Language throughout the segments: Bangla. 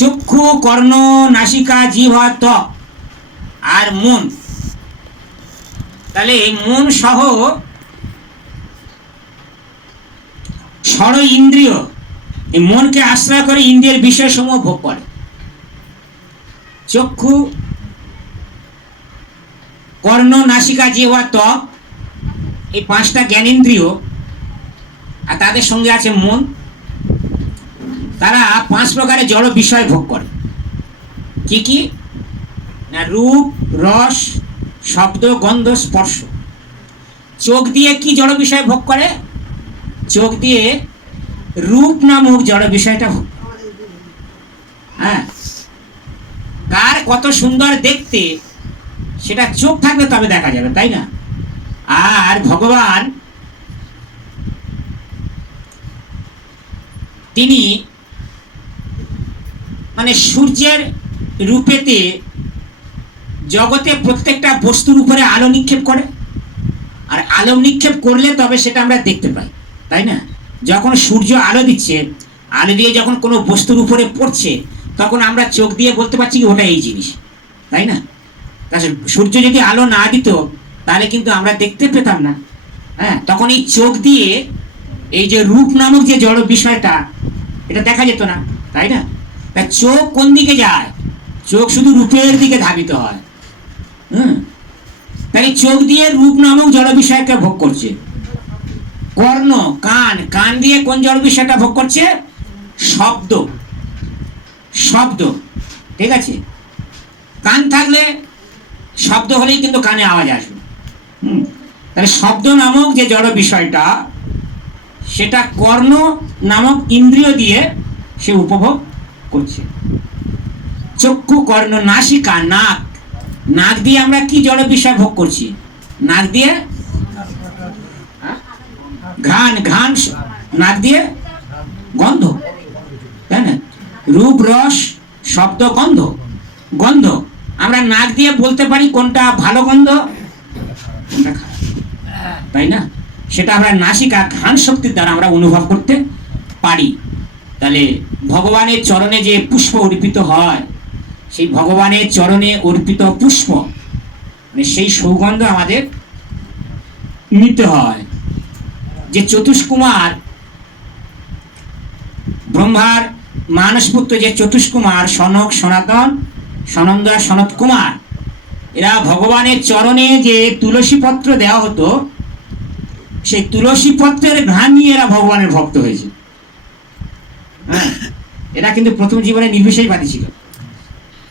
চক্ষু, কর্ণ, নাসিকা, জিহ্বা, ত্বক আর মন। তাহলে মন সহ ষড় ইন্দ্রিয়, এই মনকে আশ্রয় করে ইন্দ্রিয়ের বিষয়সমূহ ভোগ করে। চক্ষু, কর্ণ, নাসিকা, জিহ্বা, ত্বক, এই পাঁচটা জ্ঞানেন্দ্রিয়, আর তাদের সঙ্গে আছে মন। তারা পাঁচ প্রকারের জড় বিষয় ভোগ করে। কি কি না? রূপ, রস, শব্দ, গন্ধ, স্পর্শ। চোখ দিয়ে কি জড় বিষয় ভোগ করে? চোখ দিয়ে রূপ নামক জড় বিষয়টা ভোগ। হ্যাঁ, কার কত সুন্দর দেখতে সেটা চোখ থাকলে তবে দেখা যাবে, তাই না? আর ভগবান তিনি মানে সূর্যের রূপেতে জগতে প্রত্যেকটা বস্তুর উপরে আলো নিক্ষেপ করে, আর আলো নিক্ষেপ করলে তবে সেটা আমরা দেখতে পাই, তাই না? যখন সূর্য আলো দিচ্ছে, আলো দিয়ে যখন কোনো বস্তুর উপরে পড়ছে, তখন আমরা চোখ দিয়ে বলতে পারছি কি ওটা এই জিনিস, তাই না? সূর্য যদি আলো না দিত তাহলে কিন্তু আমরা দেখতে পেতাম না। হ্যাঁ, তখন এই চোখ দিয়ে এই যে রূপ নামক যে জড় বিষয়টা, এটা দেখা যেত না, তাই না? তা চোখ কোন দিকে যায়? চোখ শুধু রূপের দিকে ধাবিত হয়। তাই চোখ দিয়ে রূপ নামক জড় বিষয়টা ভোগ করছে। কর্ণ, কান, কান দিয়ে কোন জড় বিষয়টা ভোগ করছে? শব্দ, শব্দ, ঠিক আছে? কান থাকলে শব্দ হলেই কিন্তু কানে আওয়াজ আসবে। তাহলে শব্দ নামক যে জড় বিষয়টা, সেটা কর্ণ নামক ইন্দ্রিয় দিয়ে সে উপভোগ করছে। চক্ষু, কর্ণ, নাসিকা, নাক, নাক দিয়ে আমরা কি জড় বিষয় ভোগ করছি? নাক দিয়ে ঘ্রাণ, ঘ্রাণ, নাক দিয়ে গন্ধ, তাই না? রূপ, রস, শব্দ, গন্ধ, গন্ধ আমরা নাক দিয়ে বলতে পারি কোনটা ভালো গন্ধ, কোনটা খারাপ, তাই না? সেটা আমরা নাসিকা ঘ্রাণ শক্তির দ্বারা আমরা অনুভব করতে পারি। তাহলে ভগবানের চরণে যে পুষ্প অর্পিত হয়, সেই ভগবানের চরণে অর্পিত পুষ্প মানে সেই সৌগন্ধ আমাদের নিতে হয়। যে চতুষ্কুমার, ব্রহ্মার মানসপুত্র যে চতুষ্কুমার, সনক, সনাতন, সনন্দ আর সনত কুমার, এরা ভগবানের চরণে যে তুলসী পত্র দেওয়া হতো, সেই তুলসী পত্রের ঘ্রাণ নিয়ে এরা ভগবানের ভক্ত হয়েছে। হ্যাঁ, এরা কিন্তু প্রথম জীবনে নির্বিশেষবাদী ছিল।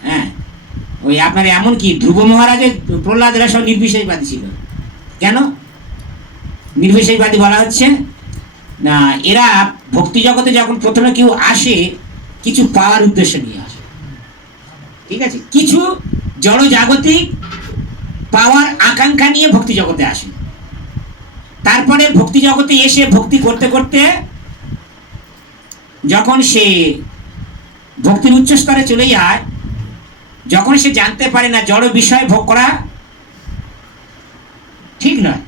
হ্যাঁ, ওই আপনার এমন কি ধ্রুব মহারাজের প্রহ্লাদ, এরা সব নির্বিশেষবাদী ছিল। কেন নির্বিশেষবাদী বলা হচ্ছে? না, এরা ভক্তি জগতে যখন প্রথমে কেউ আসে, কিছু পাওয়ার উদ্দেশ্য নিয়ে আসে, ঠিক আছে? কিছু জড় জাগতিক পাওয়ার আকাঙ্ক্ষা নিয়ে ভক্তি জগতে আসে। তারপরে ভক্তি জগতে এসে ভক্তি করতে করতে যখন সে ভক্তির উচ্চ স্তরে চলে যায়, যখন সে জানতে পারে না জড় বিষয় ভোগ করা ঠিক নয়,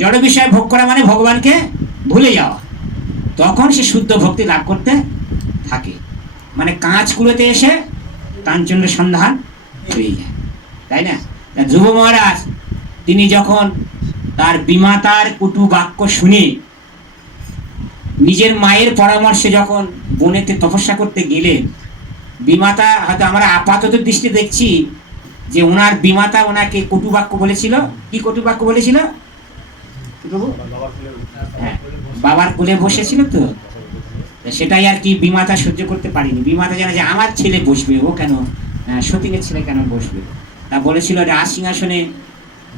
জড় বিষয় ভোগ করা মানে ভগবানকে ভুলে যাওয়া, তখন সে শুদ্ধ ভক্তি লাভ করতে থাকে। মানে কাঁচ কুড়োতে এসে কাঞ্চনের সন্ধান হয়ে যায়, তাই না? ধ্রুব মহারাজ তিনি যখন তার বিমাতার কটু বাক্য শুনে নিজের মায়ের পরামর্শে যখন বনেতে তপস্যা করতে গেলেন, বিমাতা হয়তো আমরা আপাতত দৃষ্টি দেখছি যে ওনার বিমাতা ওনাকে কটু বাক্য বলেছিল। কি কটু বাক্য বলেছিল? হ্যাঁ, বাবার কোলে বসেছিল তো, সেটাই আর কি বিমাতা সহ্য করতে পারিনি। বিমাতা জানে যে আমার ছেলে বসবে, ও কেন সতীনের ছেলে কেন বসবে? তা বলেছিল রাজ সিংহাসনে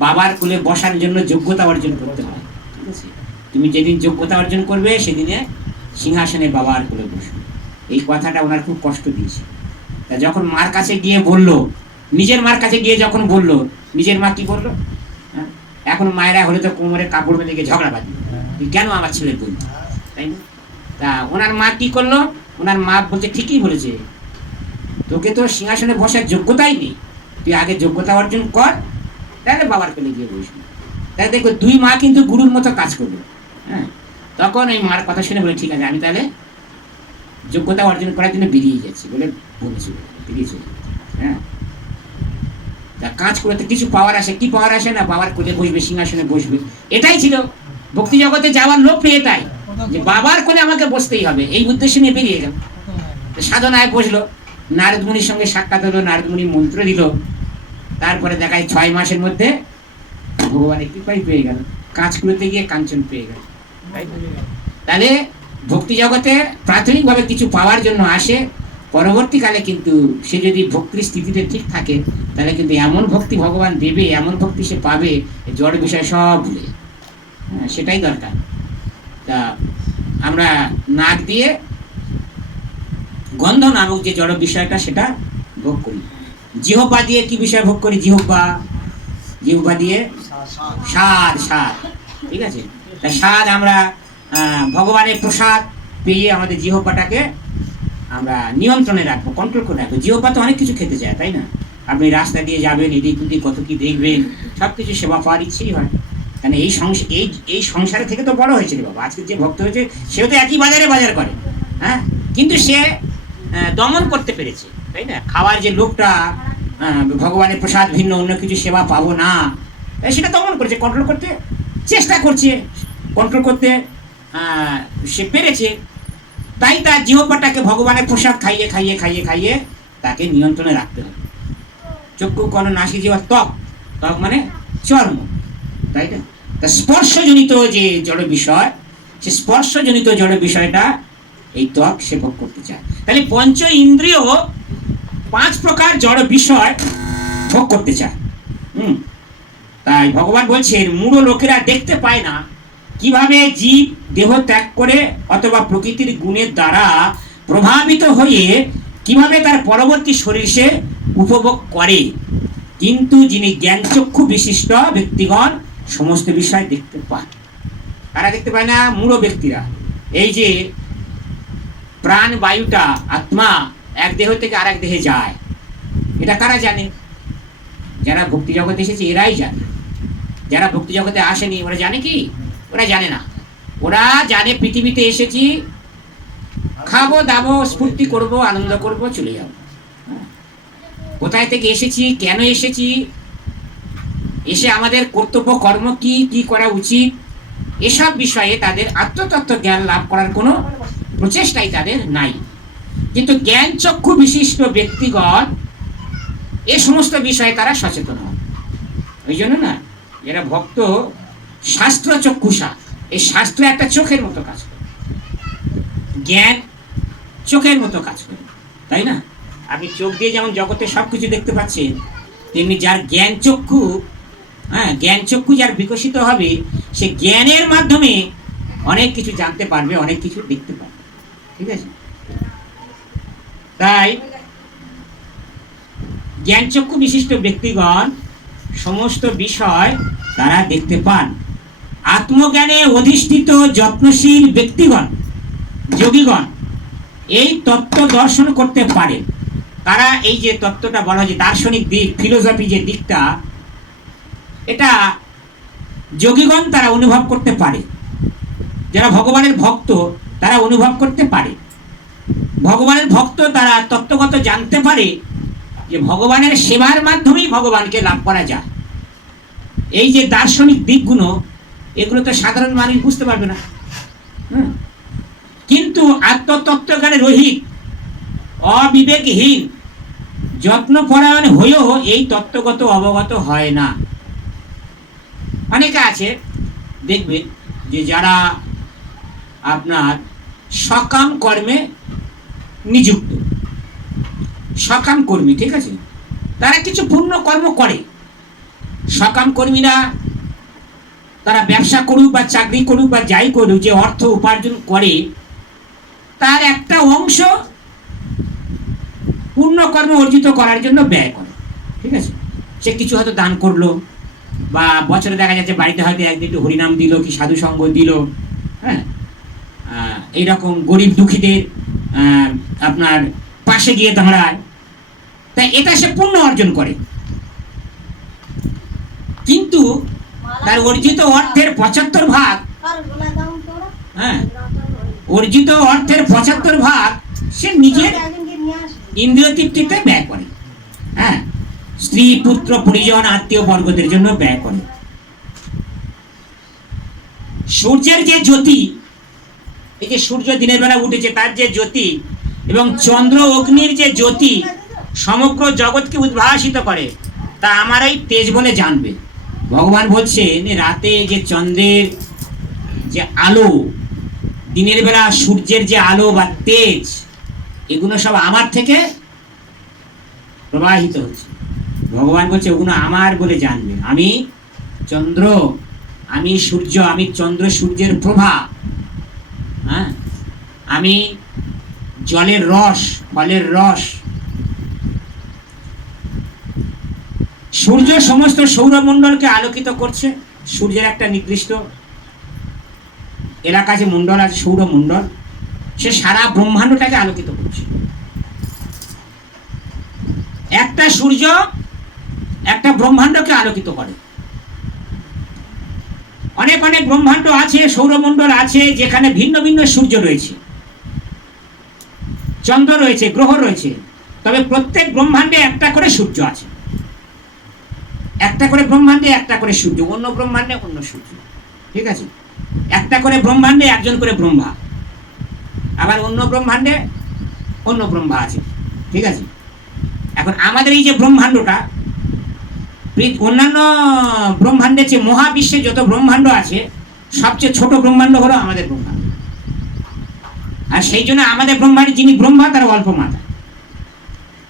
বাবার কোলে বসার জন্য যোগ্যতা অর্জন করতে হয়, ঠিক আছে? তুমি যেদিন যোগ্যতা অর্জন করবে সেদিনে সিংহাসনে বাবার কোলে বসবে। এই কথাটা ওনার খুব কষ্ট দিয়েছে। তা যখন মার কাছে গিয়ে বললো, নিজের মার কাছে গিয়ে যখন বললো, নিজের মা কি বললো? এখন মায়েরা হলে তো কোমরে কাপড় বেঁধে গিয়ে ঝগড়া বাঁধে, কেন আমার ছেলে বলল, তাই না? তা ওনার মা কি করলো? ওনার মা বলছে ঠিকই বলেছে, তোকে তো সিংহাসনে বসার যোগ্যতাই নেই, তুই আগে যোগ্যতা অর্জন কর, তাহলে বাবার কোলে গিয়ে বসবি। তাই দেখো দুই মা কিন্তু গুরুর মতো কাজ করবে। হ্যাঁ, তখন ওই মার কথা শুনে বলে ঠিক আছে, আমি তাহলে যোগ্যতা অর্জন করার জন্য বেরিয়ে যাচ্ছি বলে বলেছিল, বেরিয়ে চলে যাচ্ছে। হ্যাঁ, তা কাজ করতে কিছু পাওয়ার আসে, কি পাওয়ার আসে না, বাবার কোলে বসবে, সিংহাসনে বসবে, এটাই ছিল ভক্তি জগতে যাওয়ার লোভ। এটাই যে বাবার কোলে আমাকে বসতেই হবে, এই উদ্দেশ্যে নিয়ে বেরিয়ে গেল। সাধনায় বসলো, নারদ মুনির সঙ্গে সাক্ষাৎ হলো, নারদ মুনি মন্ত্র দিল, তারপরে দেখায় 6 মাসের মধ্যে ভগবানের কৃপাই পেয়ে গেল, কাজ করতে গিয়ে কাঞ্চন পেয়ে গেল। তাহলে ভক্তি জগতে প্রাথমিকভাবে কিছু পাওয়ার জন্য আসে, পরবর্তীকালে কিন্তু সে যদি ভক্তির স্থিতিতে ঠিক থাকে তাহলে কিন্তু এমন ভক্তি ভগবান দেবে, এমন ভক্তি সে পাবে, জড় বিষয় সব ভুলে। হ্যাঁ, সেটাই দরকার। তা আমরা নাক দিয়ে গন্ধ নামক যে জড় বিষয়টা সেটা ভোগ করি, জিহ্বা দিয়ে কি বিষয় ভোগ করি, জিহ্বা দিয়ে স্বাদ, ঠিক আছে। তা স্বাদ আমরা ভগবানের প্রসাদ পেয়ে আমাদের জিহ্বাটাকে আমরা নিয়ন্ত্রণে রাখবো, কন্ট্রোল করে রাখবো। জিহ্বা তো অনেক কিছু খেতে চায়, তাই না? আপনি রাস্তা দিয়ে যাবেন, এদিক ওদিক কত কি দেখবেন, সব কিছু সেবা পাওয়ার ইচ্ছেই হয়। কারণ এই সংসারে থেকে তো বড় হয়েছে রে বাবা। আজকে যে ভক্ত হয়েছে সেও তো একই বাজার করে, হ্যাঁ, কিন্তু সে দমন করতে পেরেছে, তাই না? খাওয়ার যে লোকটা, ভগবানের প্রসাদ ভিন্ন অন্য কিছু সেবা পাবো না, সেটা দমন করেছে, কন্ট্রোল করতে চেষ্টা করছে, কন্ট্রোল করতে সে পেরেছে। তাই তার জিহ্বাটাকে ভগবানের প্রসাদ খাইয়ে খাইয়ে খাইয়ে খাইয়ে তাকে নিয়ন্ত্রণে রাখতে হবে। চক্ষু কর্ণ নাসিকা জিহ্বা ত্বক মানে চর্ম, তাই না? তা স্পর্শজনিত যে জড় বিষয়, সে স্পর্শজনিত জড় বিষয়টা এই ত্বক সে ভোগ করতে চায়। তাহলে পঞ্চ ইন্দ্রিয় 5 প্রকার জড় বিষয় ভোগ করতে চায়। তাই ভগবান বলছেন মূঢ় লোকেরা দেখতে পায় না কিভাবে জীব দেহ ত্যাগ করে অথবা প্রকৃতির গুণের দ্বারা প্রভাবিত হয়ে কিভাবে তার পরবর্তী শরীর সে উপভোগ করে, কিন্তু যিনি জ্ঞানচক্ষু বিশিষ্ট ব্যক্তিগণ সমস্ত বিষয় দেখতে পায়। কারা দেখতে পায় না? মূঢ় ব্যক্তিরা। এই যে প্রাণ বায়ুটা, আত্মা এক দেহ থেকে আর এক দেহে যায়, এটা কারা জানে? যারা ভক্তি জগতে এসেছে এরাই জানে। যারা ভক্তি জগতে আসেনি ওরা জানে কি? ওরা জানে না। ওরা জানে পৃথিবীতে এসেছি, খাবো দাবো, স্ফূর্তি করব, আনন্দ করব, চলে যাব। কোথায় থেকে এসেছি, কেন এসেছি, এসে আমাদের কর্তব্য কর্ম কি কি করা উচিত, এসব বিষয়ে তাদের আত্মতত্ত্ব জ্ঞান লাভ করার কোনো প্রচেষ্টাই তাদের নাই। কিন্তু জ্ঞান চক্ষু বিশিষ্ট ব্যক্তিগণ এ সমস্ত বিষয়ে তারা সচেতন হন। ওই জন্য না, এরা ভক্ত শাস্ত্র চক্ষুষা, এই শাস্ত্র একটা চোখের মতো কাজ করে, জ্ঞান চোখের মতো কাজ করে, তাই না? আপনি চোখ দিয়ে যেমন জগতে সবকিছু দেখতে পাচ্ছেন, তেমনি যার জ্ঞান চক্ষু, জ্ঞান চক্ষু যার বিকশিত হবে, সে জ্ঞানের মাধ্যমে অনেক কিছু জানতে পারবে, অনেক কিছু দেখতে পারবে, ঠিক আছে? তাই জ্ঞান চক্ষু বিশিষ্ট ব্যক্তিগণ সমস্ত বিষয় তারা দেখতে পান। আত্মজ্ঞানে অধিষ্ঠিত যত্নশীল ব্যক্তিগণ, যোগীগণ এই তত্ত্ব দর্শন করতে পারে। তারা এই যে তত্ত্বটা বলা হয় যে দার্শনিক দিক, ফিলোসফি যে দিকটা, এটা যোগীগণ তারা অনুভব করতে পারে। যারা ভগবানের ভক্ত তারা অনুভব করতে পারে। ভগবানের ভক্ত তারা তত্ত্বগত জানতে পারে যে ভগবানের সেবার মাধ্যমেই ভগবানকে লাভ করা যায়। এই যে দার্শনিক দিকগুলো, এগুলো তো সাধারণ মানুষ বুঝতে পারবে না। কিন্তু আত্মতত্ত্বজ্ঞানে রহিত, অবিবেকহীন, যত্নপরায়ণ হয়েও এই তত্ত্বগত অবগত হয় না। অনেকে আছে দেখবে যে যারা আপনার সকাম কর্মে নিযুক্ত, সকাম কর্মী, ঠিক আছে, তারা কিছু পুণ্য কর্ম করে। সকাম কর্মীরা তারা ব্যবসা করুক বা চাকরি করুক বা যাই করুক, যে অর্থ উপার্জন করে তার একটা অংশ পুণ্যকর্ম অর্জিত করার জন্য ব্যয় করে, ঠিক আছে? সে কিছু হয়তো দান করলো, বা বছরে দেখা যাচ্ছে বাড়িতে হয়তো একদিন একটু হরিনাম দিল, কি সাধু সঙ্গ দিল, হ্যাঁ, এইরকম গরিব দুঃখীদের আপনার পাশে গিয়ে দাঁড়ায়, তাই এটা সে পুণ্য অর্জন করে। কিন্তু তার অর্জিত অর্থের 75 ভাগ, অর্জিত অর্থের 75 ভাগ সে নিজের ইন্দ্রিয় তৃপ্তিতে ব্যয় করে। হ্যাঁ, স্ত্রী পুত্র পরিজন আত্মীয় বর্গদের জন্য ব্যয় করে। সূর্যের যে জ্যোতি, এই যে সূর্য দিনের বেলা উঠেছে তার যে জ্যোতি, এবং চন্দ্র অগ্নির যে জ্যোতি সমগ্র জগৎকে উদ্ভাসিত করে, তা আমার এই তেজ বলে জানবে। ভগবান বলছেন রাতে যে চন্দ্রের যে আলো, দিনের বেলা সূর্যের যে আলো বা তেজ, এগুলো সব আমার থেকে প্রবাহিত হচ্ছে। ভগবান বলছে ওগুলো আমার বলে জানবে। আমি চন্দ্র, আমি সূর্য, আমি চন্দ্র সূর্যের প্রভা। হ্যাঁ, আমি জলের রস, ফলের রস। সূর্য সমস্ত সৌরমণ্ডলকে আলোকিত করছে। সূর্যের একটা নির্দিষ্ট এলাকা যে মণ্ডল আছে, সৌরমণ্ডল, সে সারা ব্রহ্মাণ্ডটাকে আলোকিত করছে। একটা সূর্য একটা ব্রহ্মাণ্ডকে আলোকিত করে। অনেক অনেক ব্রহ্মাণ্ড আছে, সৌরমণ্ডল আছে, যেখানে ভিন্ন ভিন্ন সূর্য রয়েছে, চন্দ্র রয়েছে, গ্রহ রয়েছে, তবে প্রত্যেক ব্রহ্মাণ্ডে একটা করে সূর্য আছে। একটা করে ব্রহ্মাণ্ডে একটা করে সূর্য, অন্য ব্রহ্মাণ্ডে অন্য সূর্য। ঠিক আছে, একটা করে ব্রহ্মাণ্ডে একজন করে ব্রহ্মা, আবার অন্য ব্রহ্মাণ্ডে অন্য ব্রহ্মা আছে। ঠিক আছে, এখন আমাদের এই যে ব্রহ্মাণ্ডটা, অন্যান্য ব্রহ্মাণ্ডের যে মহাবিশ্বে যত ব্রহ্মাণ্ড আছে, সবচেয়ে ছোট ব্রহ্মাণ্ড হলো আমাদের ব্রহ্মাণ্ড। আর সেই জন্য আমাদের ব্রহ্মাণ্ডের যিনি ব্রহ্মা তার অল্প মাথা।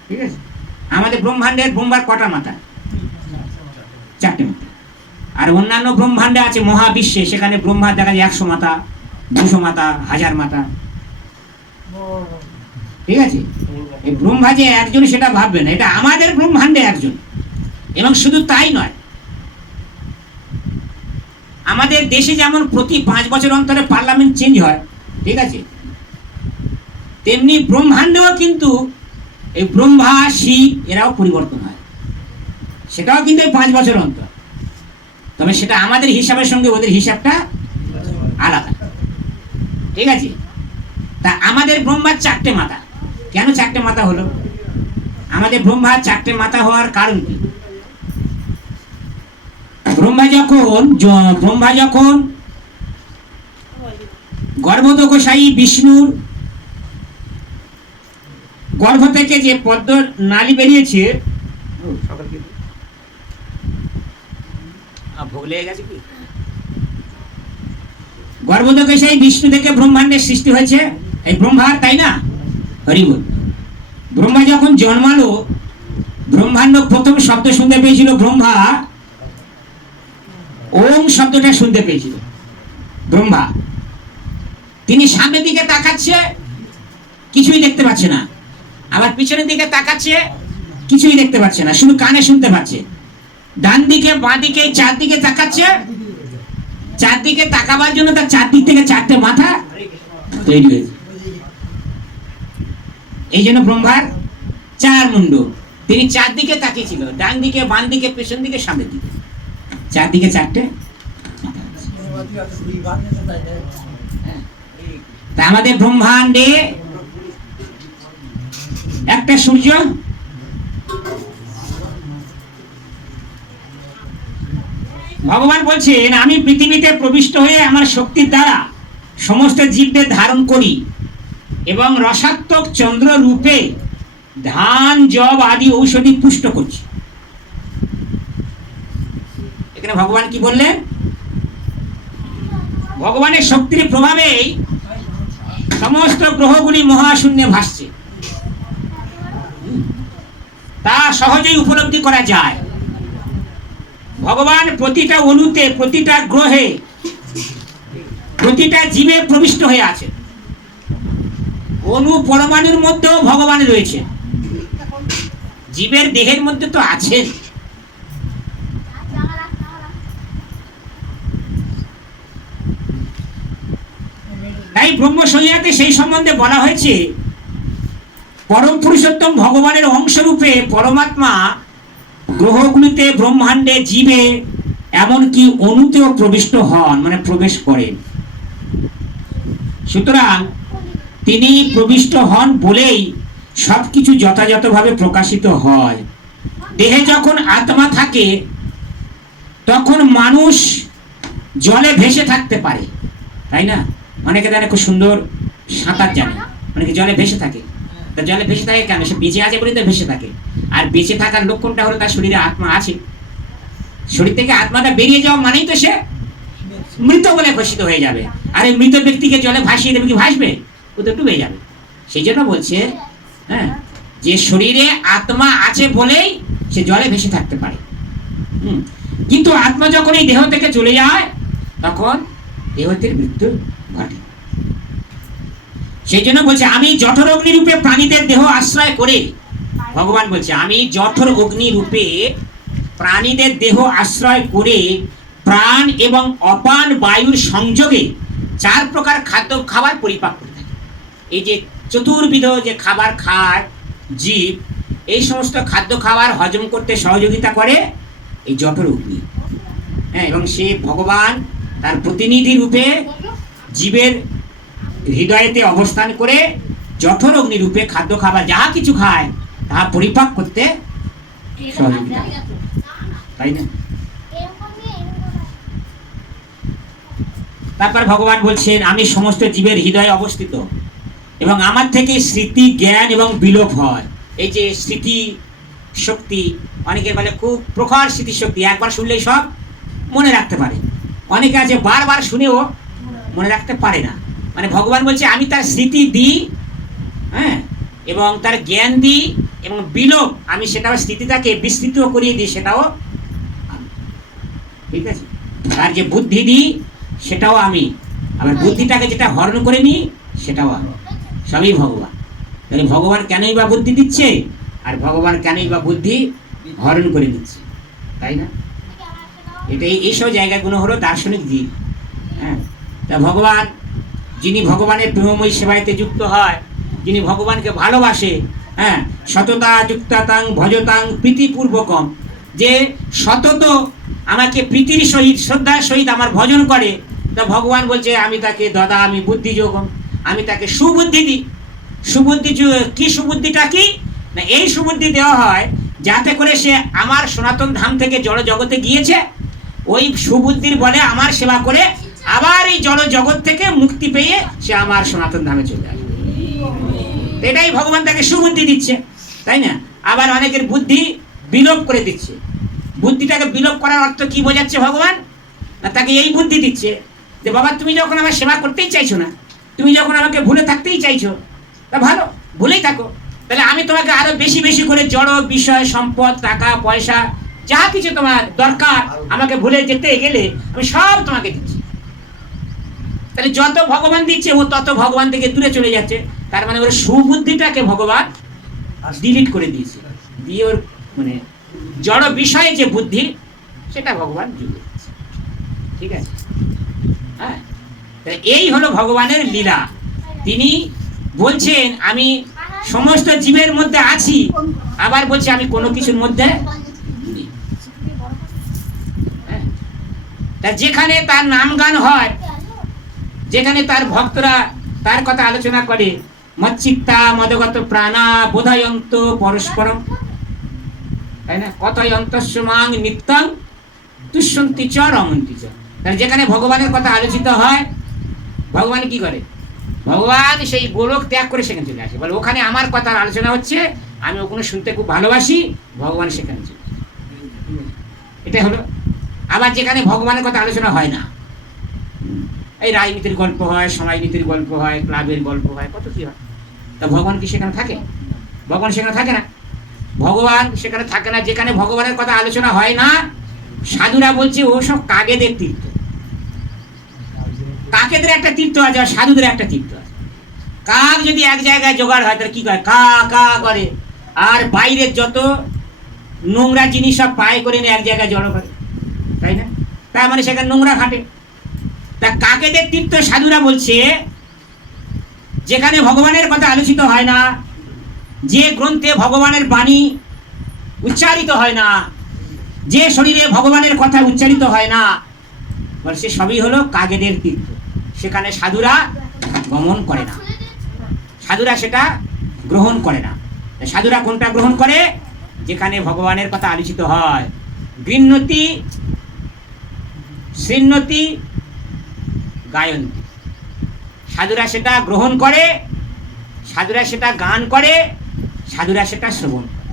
ঠিক আছে, আমাদের ব্রহ্মাণ্ডের ব্রহ্মার কটা মাথা? 4টে মাথা। আর অন্যান্য ব্রহ্মাণ্ডে আছে মহাবিশ্বে, সেখানে ব্রহ্মা দেখা যায় 100 মাথা, 200 মাথা, 1000 মাথা। ঠিক আছে, এই ব্রহ্মা যে একজন সেটা ভাববেন, এটা আমাদের ব্রহ্মাণ্ডে একজন। এবং শুধু তাই নয়, আমাদের দেশে যেমন প্রতি 5 বছর অন্তরে পার্লামেন্ট চেঞ্জ হয়, ঠিক আছে, তেমনি ব্রহ্মাণ্ডেও কিন্তু এই ব্রহ্মা শিব এরাও পরিবর্তন হয়। সেটাও কিন্তু 5 বছর অন্তর, তবে সেটা আমাদের হিসাবের সঙ্গে ওদের হিসাবটা আলাদা। ঠিক আছে, তা আমাদের ব্রহ্মার 4টে মাথা। কেন 4টে মাথা হলো? আমাদের ব্রহ্মার 4টে মাথা হওয়ার কারণ কি? ব্রহ্মা যখন গর্ভোদকশায়ী বিষ্ণুর গর্ভ থেকে যে পদ্ম নালী বেরিয়েছে, ভুলে গেছে কি, গর্ভোদকশায়ী বিষ্ণু থেকে ব্রহ্মাণ্ডের সৃষ্টি হয়েছে এই ব্রহ্মার, তাই না? হরিবল। ব্রহ্মা যখন জন্মালো, ব্রহ্মাণ্ড প্রথম শব্দ শুনতে পেয়েছিল ব্রহ্মা, ওম শব্দটা শুনতে পেয়েছিল ব্রহ্মা। তিনি সামনের দিকে তাকাচ্ছে, কিছুই দেখতে পাচ্ছে না, আবার পিছনের দিকে তাকাচ্ছে, কিছুই দেখতে পাচ্ছে না, শুধু কানে শুনতে পাচ্ছে। ডান দিকে বাঁ দিকে চারদিকে তাকাচ্ছে, চারদিকে তাকাবার জন্য তার চারদিক থেকে 4টে মাথা তৈরি হয়েছে। এই জন্য ব্রহ্মার 4 মুন্ড। তিনি চারদিকে তাকিয়েছিল, ডান দিকে বাঁ দিকে পেছন দিকে সামনের দিকে, চারদিকে 4টে মাথা। তা আমাদের ব্রহ্মাণ্ডে একটা সূর্য, ভগবান বলছেন আমি পৃথিবীতে প্রবিষ্ট হয়ে আমার শক্তির দ্বারা সমস্ত জীবদের ধারণ করি এবং রসাত্মক চন্দ্র রূপে ধান জব আদি ঔষধি পুষ্ট করছি। এখানে ভগবান কি বললেন? ভগবানের শক্তির প্রভাবেই সমস্ত গ্রহগুলি মহাশূন্যে ভাসছে, তা সহজেই উপলব্ধি করা যায়। ভগবান প্রতিটা অণুতে, প্রতিটা গ্রহে, প্রতিটা জীবে প্রবিষ্ট হয়ে আছে। অণু পরমাণুর মধ্যেও ভগবান রয়েছে, জীবের দেহের মধ্যে তো আছে। তাই ব্রহ্মসংহিতাতে সেই সম্বন্ধে বলা হয়েছে, পরম পুরুষোত্তম ভগবানের অংশরূপে পরমাত্মা গ্রহগুলিতে, ব্রহ্মাণ্ডে, জীবে, এমনকি অণুতেও প্রবিষ্ট হন, মানে প্রবেশ করেন। সুতরাং তিনি প্রবিষ্ট হন বলেই সবকিছু যথাযথভাবে প্রকাশিত হয়। দেহে যখন আত্মা থাকে তখন মানুষ জলে ভেসে থাকতে পারে, তাই না? অনেকে জানে খুব সুন্দর সাঁতার জানে, অনেকে জলে ভেসে থাকে। তা জলে ভেসে থাকে কেন? সে বেঁচে আছে বলেই তো ভেসে থাকে। আর বেঁচে থাকার লক্ষণটা হলো তার শরীরে আত্মা আছে। শরীর থেকে আত্মাটা বেরিয়ে যাওয়া মানেই তো সে মৃত বলে ঘোষিত হয়ে যাবে। আর এই মৃত ব্যক্তিকে জলে ভাসিয়ে দেবে, কি ভাসবে? ও তো ডুবে যাবে। সেই জন্য বলছে, হ্যাঁ, যে শরীরে আত্মা আছে বলেই সে জলে ভেসে থাকতে পারে। কিন্তু আত্মা যখন এই দেহ থেকে চলে যায় তখন দেহটির মৃত্যু ঘটে। সেই জন্য বলছে, আমি জঠর অগ্নি রূপে প্রাণীদের দেহ আশ্রয় করে, ভগবান বলছে আমি জঠর অগ্নি রূপে প্রাণীদের দেহ আশ্রয় করে প্রাণ এবং অপান বায়ুর সংযোগে 4 প্রকার খাদ্য খাবার পরিপাক করে থাকে। এই যে চতুর্বিধ যে খাবার খায় জীব, এই সমস্ত খাদ্য খাবার হজম করতে সহযোগিতা করে এই জঠর অগ্নি। হ্যাঁ, এবং সে ভগবান তার প্রতিনিধি রূপে জীবের হৃদয়েতে অবস্থান করে জঠর অগ্নি রূপে খাদ্য খাবার যাহা কিছু খায় তাহা পরিপাক করতে সহযোগিতা, তাই না? তারপর ভগবান বলছেন, আমি সমস্ত জীবের হৃদয়ে অবস্থিত এবং আমার থেকে স্মৃতি, জ্ঞান এবং বিলোপ হয়। এই যে স্মৃতি শক্তি, অনেকে বলে খুব প্রখর স্মৃতিশক্তি, একবার শুনলেই সব মনে রাখতে পারে। অনেকে আছে বারবার শুনেও মনে রাখতে পারে না। মানে ভগবান বলছে আমি তার স্মৃতি দিই, হ্যাঁ, এবং তার জ্ঞান দিই এবং বিলোপ, আমি সেটাও স্মৃতিটাকে বিস্তৃত করিয়ে দিই, সেটাও ঠিক আছে। তার যে বুদ্ধি দিই সেটাও আমি, আবার বুদ্ধিটাকে যেটা হরণ করে নিই সেটাও আমি, সবই ভগবান। তাহলে ভগবান কেনই বা বুদ্ধি দিচ্ছে, আর ভগবান কেনই বা বুদ্ধি হরণ করে নিচ্ছে, তাই না? এটা এইসব জায়গাগুলো হলো দার্শনিক দিক। হ্যাঁ, তা ভগবান, যিনি ভগবানের প্রেমময়ী সেবায়তে যুক্ত হয়, যিনি ভগবানকে ভালোবাসে, হ্যাঁ, সততা যুক্তাতাং ভজতাং প্রীতিপূর্বকম, যে সতত আমাকে প্রীতির সহিত শ্রদ্ধার সহিত আমার ভজন করে, তা ভগবান বলছে আমি তাকে দাদা, আমি বুদ্ধি যোগম, আমি তাকে সুবুদ্ধি দিই। সুবুদ্ধি কি? সুবুদ্ধিটা কি না, এই সুবুদ্ধি দেওয়া হয় যাতে করে সে আমার সনাতন ধাম থেকে জড় জগতে গিয়েছে, ওই সুবুদ্ধির বলে আমার সেবা করে আবার এই জড় জগৎ থেকে মুক্তি পেয়ে সে আমার সনাতন ধামে চলে আসবে। এটাই ভগবান তাকে সুবুদ্ধি দিচ্ছে, তাই না? আবার অনেকের বুদ্ধি বিলোপ করে দিচ্ছে। বুদ্ধিটাকে বিলোপ করার অর্থ কি বোঝাচ্ছে ভগবান? না, তাকে এই বুদ্ধি দিচ্ছে যে বাবা তুমি যখন আমার সেবা করতেই চাইছো না, তুমি যখন আমাকে ভুলে থাকতেই চাইছো, তা ভালো, ভুলেই থাকো, তাহলে আমি তোমাকে আরো বেশি বেশি করে জড় বিষয়, সম্পদ, টাকা পয়সা, যাহা কিছু তোমার দরকার, আমাকে ভুলে যেতে গেলে আমি সব তোমাকে দিচ্ছি। তাহলে যত ভগবান দিচ্ছে ও তত ভগবান থেকে দূরে চলে যাচ্ছে। তার মানে ওর সুবুদ্ধিটাকে ভগবান ডিলিট করে দিয়েছে, দিয়ে ওর মানে জড় বিষয়ে যে বুদ্ধি সেটা ভগবান জুড়ে দিচ্ছে। ঠিক আছে? হ্যাঁ, এই হলো ভগবানের লীলা। তিনি বলছেন আমি সমস্ত জীবের মধ্যে আছি, আবার বলছে আমি কোনো কিছুর মধ্যে নেই। তা যেখানে তার নাম গান হয়, যেখানে তার ভক্তরা তার কথা আলোচনা করে, মচ্চিত্তা মদগত প্রাণা বোধয়ন্ত পরস্পরম, তাই না? কথয়ন্তস্য মাং নিত্যং তুষ্যন্তি চ রমন্তি চ। তাহলে যেখানে ভগবানের কথা আলোচিত হয়, ভগবান কি করে? ভগবান সেই গোলক ত্যাগ করে সেখানে চলে আসে, বলে ওখানে আমার কথার আলোচনা হচ্ছে, আমি ওখানে শুনতে খুব ভালোবাসি, ভগবান সেখানে চলে আসে। এটা হলো। আবার যেখানে ভগবানের কথা আলোচনা হয় না, এই রাজনীতির গল্প হয়, সমাজনীতির গল্প হয়, ক্লাবের গল্প হয়, কত কি হয়, তা ভগবান কি সেখানে থাকে? ভগবান সেখানে থাকে না। ভগবান সেখানে থাকে না। যেখানে ভগবানের কথা আলোচনা হয় না, সাধুরা বলছে ও সব কাগেদের তীর্থ। কাকেদের একটা তীর্থ আছে, আর সাধুদের একটা তীর্থ আছে। কাক যদি এক জায়গায় জোগাড় হয় তাহলে কি করে? কা কা করে, আর বাইরের যত নোংরা জিনিস সব পায়ে করে নিয়ে এক জায়গায় জড়ো করে, তাই না? তার মানে সেখানে নোংরা ঘাটে। তা কাকেদের তীর্থ সাধুরা বলছে যেখানে ভগবানের কথা আলোচিত হয় না, যে গ্রন্থে ভগবানের বাণী উচ্চারিত হয় না, যে শরীরে ভগবানের কথা উচ্চারিত হয় না, সে সবই হলো কাকেদের তীর্থ। সেখানে সাধুরা গমন করে না। সাধুরা সেটা গ্রহণ করে না। সাধুরা কোনটা গ্রহণ করে? যেখানে ভগবানের কথা আলোচিত হয়, গৃহ্ণতি, শৃণ্যতি, গায়ন্তি। সাধুরা সেটা গ্রহণ করে, সাধুরা সেটা গান করে, সাধুরা সেটা শ্রবণ করে।